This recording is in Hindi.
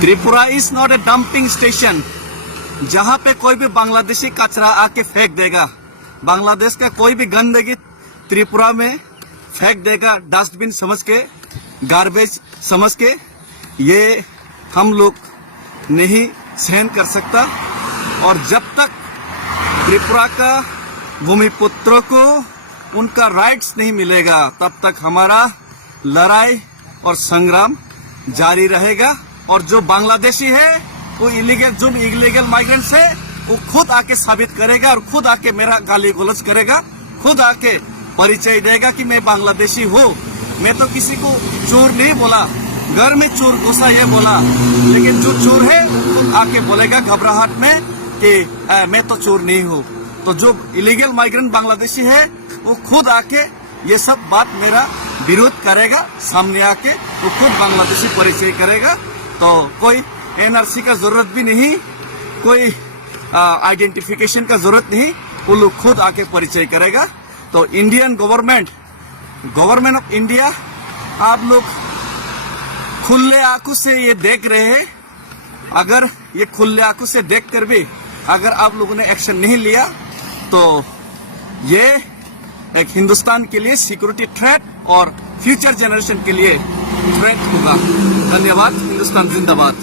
Tripura is not a dumping station जहां पे कोई भी बांग्लादेशी कचरा आके फेंक देगा। बांग्लादेश का कोई भी गंदगी त्रिपुरा में फेंक देगा डस्टबिन समझ के, गार्बेज समझ के। ये हम लोग नहीं सहन कर सकता। और जब तक त्रिपुरा का भूमिपुत्रों को उनका राइट्स नहीं मिलेगा तब तक हमारा लड़ाई और संग्राम जारी रहेगा। और जो बांग्लादेशी है वो जो इलीगल माइग्रेंट्स है वो खुद आके साबित करेगा और खुद आके मेरा गाली गलौज करेगा, खुद आके परिचय देगा कि मैं बांग्लादेशी हूँ। मैं तो किसी को चोर नहीं बोला, घर में चोर घुसा ये बोला, लेकिन जो चोर है वो आके बोलेगा घबराहट में कि मैं तो चोर नहीं हूँ। तो जो इलीगल माइग्रेंट बांग्लादेशी है वो खुद आके ये सब बात मेरा विरोध करेगा, सामने आके वो खुद बांग्लादेशी परिचय करेगा। तो कोई एनआरसी का जरूरत भी नहीं, कोई आइडेंटिफिकेशन का जरूरत नहीं, वो लोग खुद आके परिचय करेगा। तो इंडियन गवर्नमेंट ऑफ इंडिया, आप लोग खुले आंखों से ये देख रहे हैं। अगर ये खुले आंखों से देख कर भी अगर आप लोगों ने एक्शन नहीं लिया तो ये एक हिंदुस्तान के लिए सिक्योरिटी थ्रेट और फ्यूचर जनरेशन के लिए थ्रेट होगा। धन्यवाद। हिंदुस्तान जिंदाबाद।